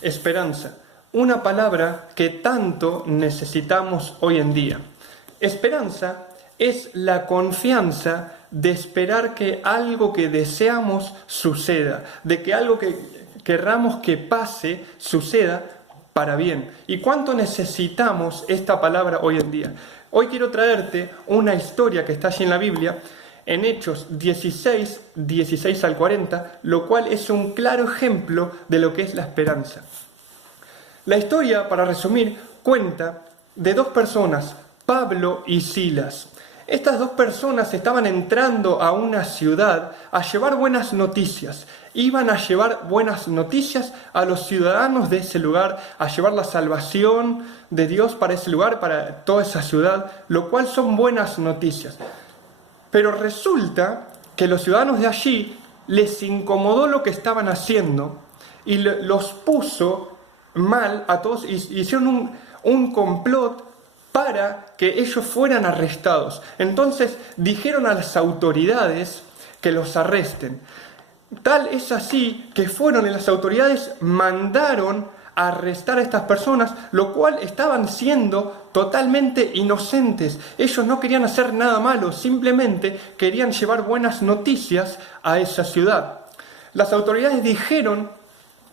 Esperanza, una palabra que tanto necesitamos hoy en día. Esperanza es la confianza de esperar que algo que deseamos suceda, de que algo que querramos que pase suceda para bien. ¿Y cuánto necesitamos esta palabra hoy en día? Hoy quiero traerte una historia que está allí en la Biblia, en Hechos 16, 16 al 40, lo cual es un claro ejemplo de lo que es la esperanza. La historia, para resumir, cuenta de dos personas, Pablo y Silas. Estas dos personas estaban entrando a una ciudad a llevar buenas noticias. Iban a llevar buenas noticias a los ciudadanos de ese lugar, a llevar la salvación de Dios para ese lugar, para toda esa ciudad, lo cual son buenas noticias. Pero resulta que los ciudadanos de allí les incomodó lo que estaban haciendo y los puso mal a todos y hicieron un complot para que ellos fueran arrestados. Entonces dijeron a las autoridades que los arresten. Tal es así que fueron y las autoridades mandaron a arrestar a estas personas, lo cual estaban siendo totalmente inocentes. Ellos no querían hacer nada malo, simplemente querían llevar buenas noticias a esa ciudad. Las autoridades dijeron,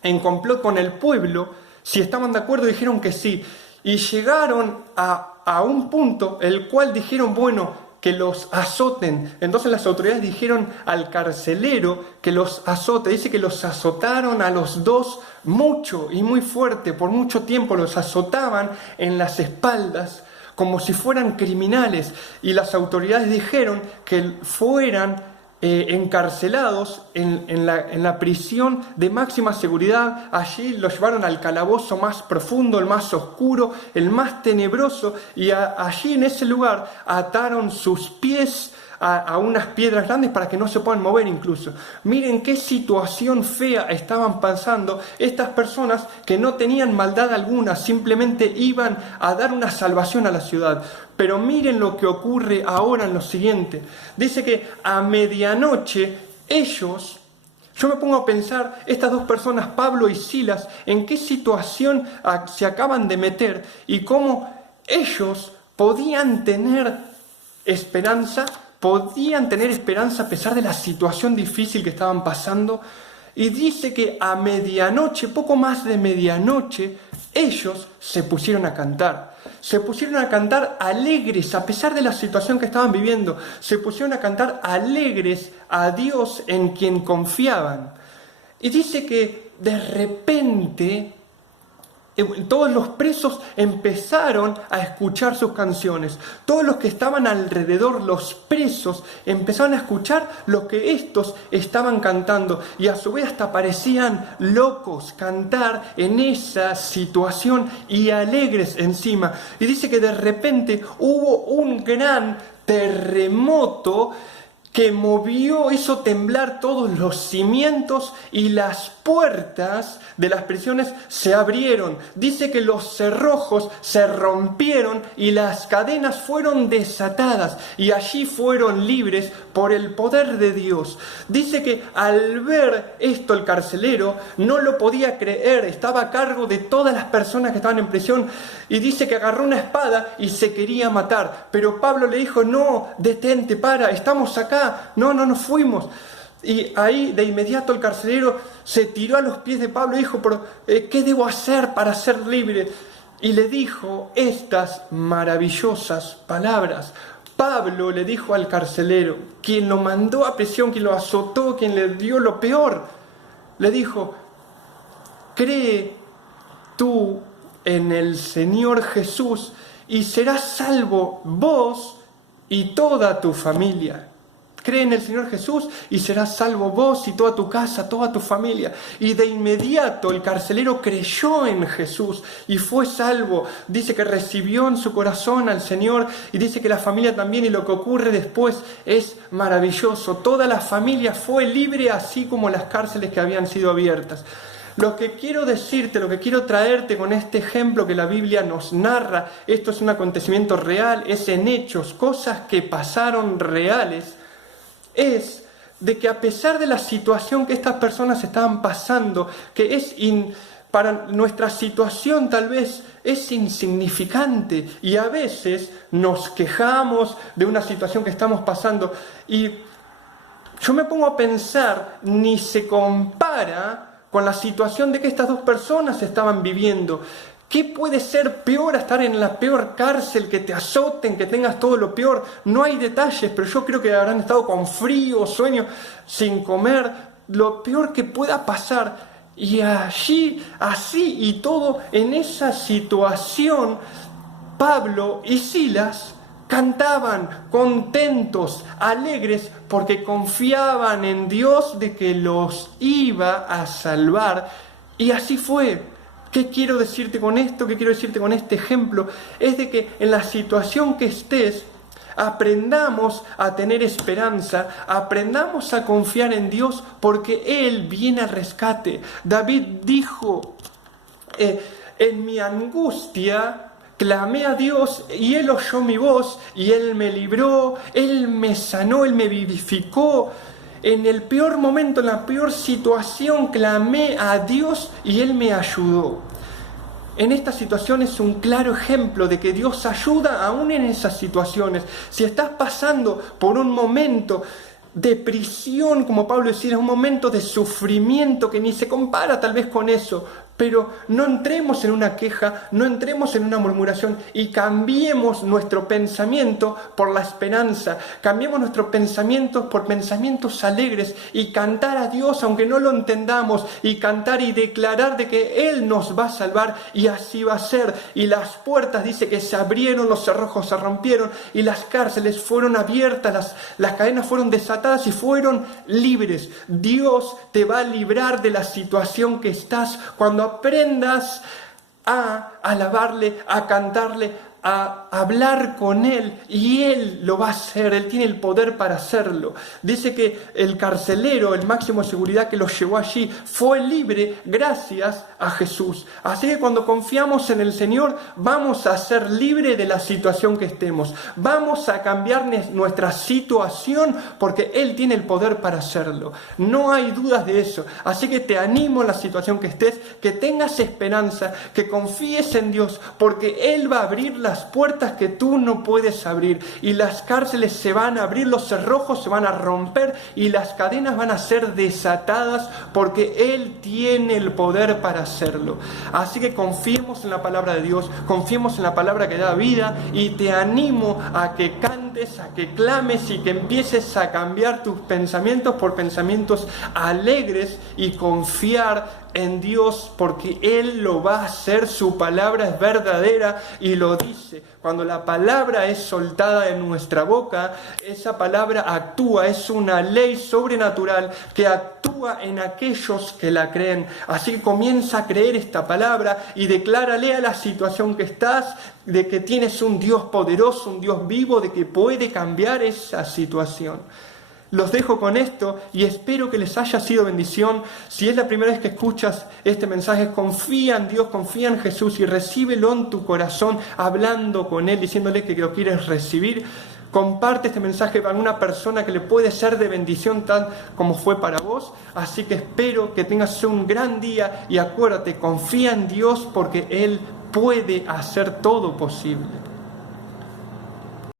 en complot con el pueblo, si estaban de acuerdo, dijeron que sí. Y llegaron a un punto el cual dijeron, bueno, que los azoten. Entonces las autoridades dijeron al carcelero que los azote. Dice que los azotaron a los dos mucho y muy fuerte. Por mucho tiempo los azotaban en las espaldas como si fueran criminales. Y las autoridades dijeron que fueran encarcelados en la prisión de máxima seguridad. Allí los llevaron al calabozo más profundo, el más oscuro, el más tenebroso, y allí en ese lugar ataron sus pies a unas piedras grandes para que no se puedan mover incluso. Miren qué situación fea estaban pasando estas personas que no tenían maldad alguna, simplemente iban a dar una salvación a la ciudad. Pero miren lo que ocurre ahora en lo siguiente. Dice que a medianoche ellos, yo me pongo a pensar, estas dos personas, Pablo y Silas, en qué situación se acaban de meter y cómo ellos podían tener esperanza a pesar de la situación difícil que estaban pasando. Y dice que a medianoche, poco más de medianoche, ellos se pusieron a cantar. Se pusieron a cantar alegres, a pesar de la situación que estaban viviendo. Se pusieron a cantar alegres a Dios en quien confiaban. Y dice que de repente todos los presos empezaron a escuchar sus canciones. Todos los que estaban alrededor, los presos, empezaron a escuchar lo que estos estaban cantando. Y a su vez hasta parecían locos cantar en esa situación y alegres encima. Y dice que de repente hubo un gran terremoto que hizo temblar todos los cimientos y las puertas de las prisiones se abrieron. Dice que los cerrojos se rompieron y las cadenas fueron desatadas y allí fueron libres por el poder de Dios. Dice que al ver esto el carcelero no lo podía creer, estaba a cargo de todas las personas que estaban en prisión y dice que agarró una espada y se quería matar. Pero Pablo le dijo, no, detente, para, estamos acá. No nos fuimos. Y ahí de inmediato el carcelero se tiró a los pies de Pablo y dijo, pero ¿qué debo hacer para ser libre? Y le dijo estas maravillosas palabras. Pablo le dijo al carcelero, quien lo mandó a prisión, quien lo azotó, quien le dio lo peor, le dijo, cree tú en el Señor Jesús y serás salvo vos y toda tu familia. Cree en el Señor Jesús y serás salvo vos y toda tu casa, toda tu familia. Y de inmediato el carcelero creyó en Jesús y fue salvo. Dice que recibió en su corazón al Señor y dice que la familia también, y lo que ocurre después es maravilloso. Toda la familia fue libre, así como las cárceles que habían sido abiertas. Lo que quiero decirte, lo que quiero traerte con este ejemplo que la Biblia nos narra, esto es un acontecimiento real, es en hechos, cosas que pasaron reales, es de que a pesar de la situación que estas personas estaban pasando, que para nuestra situación tal vez es insignificante y a veces nos quejamos de una situación que estamos pasando y yo me pongo a pensar, ni se compara con la situación de que estas dos personas estaban viviendo. ¿Qué puede ser peor a estar en la peor cárcel, que te azoten, que tengas todo lo peor? No hay detalles, pero yo creo que habrán estado con frío, sueño, sin comer, lo peor que pueda pasar. Y allí, así y todo, en esa situación, Pablo y Silas cantaban contentos, alegres, porque confiaban en Dios de que los iba a salvar. Y así fue. ¿Qué quiero decirte con esto? ¿Qué quiero decirte con este ejemplo? Es de que en la situación que estés, aprendamos a tener esperanza, aprendamos a confiar en Dios, porque Él viene al rescate. David dijo, en mi angustia clamé a Dios y Él oyó mi voz y Él me libró, Él me sanó, Él me vivificó. En el peor momento, en la peor situación, clamé a Dios y Él me ayudó. En esta situación es un claro ejemplo de que Dios ayuda aún en esas situaciones. Si estás pasando por un momento de prisión, como Pablo decía, un momento de sufrimiento que ni se compara tal vez con eso, pero no entremos en una queja, no entremos en una murmuración y cambiemos nuestro pensamiento por la esperanza, cambiemos nuestros pensamientos por pensamientos alegres y cantar a Dios aunque no lo entendamos y cantar y declarar de que Él nos va a salvar y así va a ser. Y las puertas dice que se abrieron, los cerrojos se rompieron y las cárceles fueron abiertas, las cadenas fueron desatadas y fueron libres. Dios te va a librar de la situación que estás cuando aprendas a alabarle, a cantarle, a hablar con Él, y Él lo va a hacer. Él tiene el poder para hacerlo. Dice que el carcelero, el máximo de seguridad que los llevó allí, fue libre gracias a Jesús. Así que cuando confiamos en el Señor, vamos a ser libres de la situación que estemos. Vamos a cambiar nuestra situación porque Él tiene el poder para hacerlo. No hay dudas de eso. Así que te animo en la situación que estés, que tengas esperanza, que confíes en Dios, porque Él va a abrir las puertas que tú no puedes abrir, y las cárceles se van a abrir, los cerrojos se van a romper y las cadenas van a ser desatadas porque Él tiene el poder para hacerlo. Así que confiemos en la palabra de Dios, confiemos en la palabra que da vida, y te animo a que cantes, a que clames y que empieces a cambiar tus pensamientos por pensamientos alegres y confiar en Dios, porque Él lo va a hacer. Su palabra es verdadera y lo dice. Cuando la palabra es soltada en nuestra boca, esa palabra actúa, es una ley sobrenatural que actúa en aquellos que la creen. Así que comienza a creer esta palabra y declárale a la situación que estás de que tienes un Dios poderoso, un Dios vivo, de que puede cambiar esa situación. Los dejo con esto y espero que les haya sido bendición. Si es la primera vez que escuchas este mensaje, confía en Dios, confía en Jesús y recíbelo en tu corazón, hablando con Él, diciéndole que lo quieres recibir. Comparte este mensaje para una persona que le puede ser de bendición tal como fue para vos. Así que espero que tengas un gran día y acuérdate, confía en Dios porque Él puede hacer todo posible.